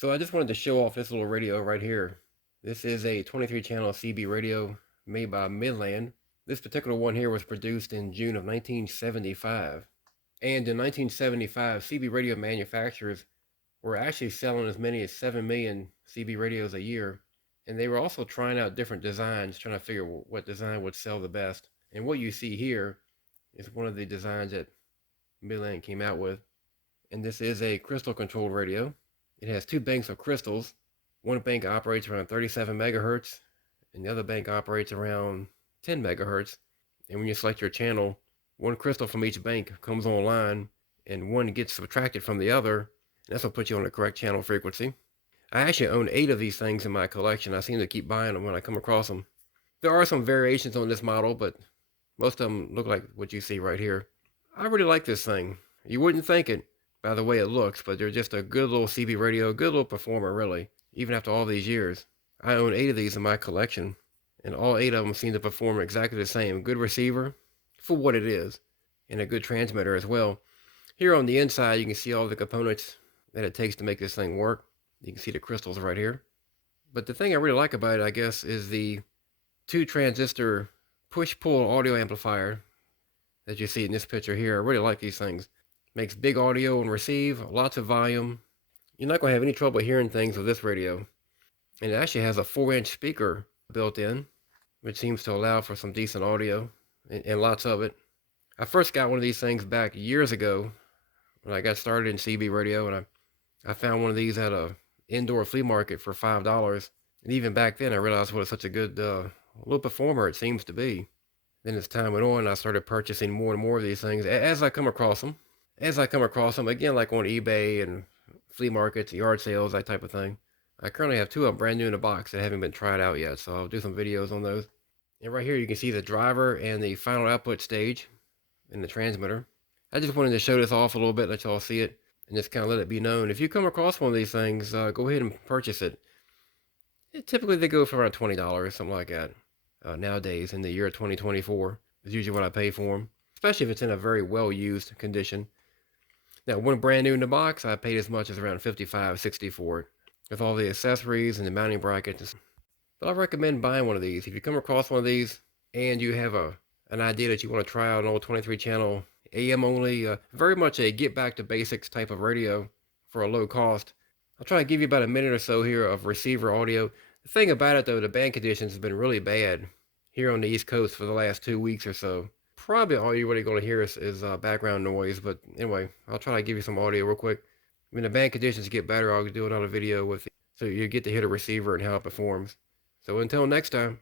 So I just wanted to show off this little radio right here. This is a 23 channel CB radio made by Midland. This particular one here was produced in June of 1975. And in 1975, CB radio manufacturers were actually selling as many as 7 million CB radios a year. And they were also trying out different designs, trying to figure what design would sell the best. And what you see here is one of the designs that Midland came out with. And this is a crystal controlled radio. It has two banks of crystals. One bank operates around 37 megahertz, and the other bank operates around 10 megahertz. And when you select your channel, one crystal from each bank comes online, and one gets subtracted from the other, and that's what puts you on the correct channel frequency. I actually own 8 of these things in my collection. I seem to keep buying them when I come across them. There are some variations on this model, but most of them look like what you see right here. I really like this thing. You wouldn't think it by the way it looks, but they're just a good little CB radio, good little performer, really, even after all these years. I own 8 of these in my collection, and all 8 of them seem to perform exactly the same. Good receiver for what it is, and a good transmitter as well. Here on the inside, you can see all the components that it takes to make this thing work. You can see the crystals right here. But the thing I really like about it, I guess, is the 2 transistor push-pull audio amplifier that you see in this picture here. I really like these things. Makes big audio and receive, lots of volume. You're not going to have any trouble hearing things with this radio. And it actually has a 4-inch speaker built in, which seems to allow for some decent audio, and lots of it. I first got one of these things back years ago when I got started in CB radio, and I found one of these at a indoor flea market for $5. And even back then, I realized what such a good little performer it seems to be. Then as time went on, I started purchasing more and more of these things as I come across them. Again, like on eBay and flea markets, yard sales, that type of thing. I currently have 2 of them brand new in a box that haven't been tried out yet, so I'll do some videos on those. And right here you can see the driver and the final output stage in the transmitter. I just wanted to show this off a little bit, let y'all see it, and just kind of let it be known. If you come across one of these things, go ahead and purchase it. Typically they go for around $20, something like that. Nowadays, in the year 2024, is usually what I pay for them, especially if it's in a very well-used condition. Now, one brand new in the box, I paid as much as around $55, $60 for it, with all the accessories and the mounting brackets. But I recommend buying one of these. If you come across one of these and you have an idea that you want to try out an old 23 channel AM only, very much a get back to basics type of radio for a low cost, I'll try to give you about a minute or so here of receiver audio. The thing about it though, the band conditions have been really bad here on the East Coast for the last 2 weeks or so. Probably all you're really going to hear is background noise, but anyway, I'll try to give you some audio real quick. When the band conditions get better, I'll do another video with you, so you get to hear the receiver and how it performs. So until next time.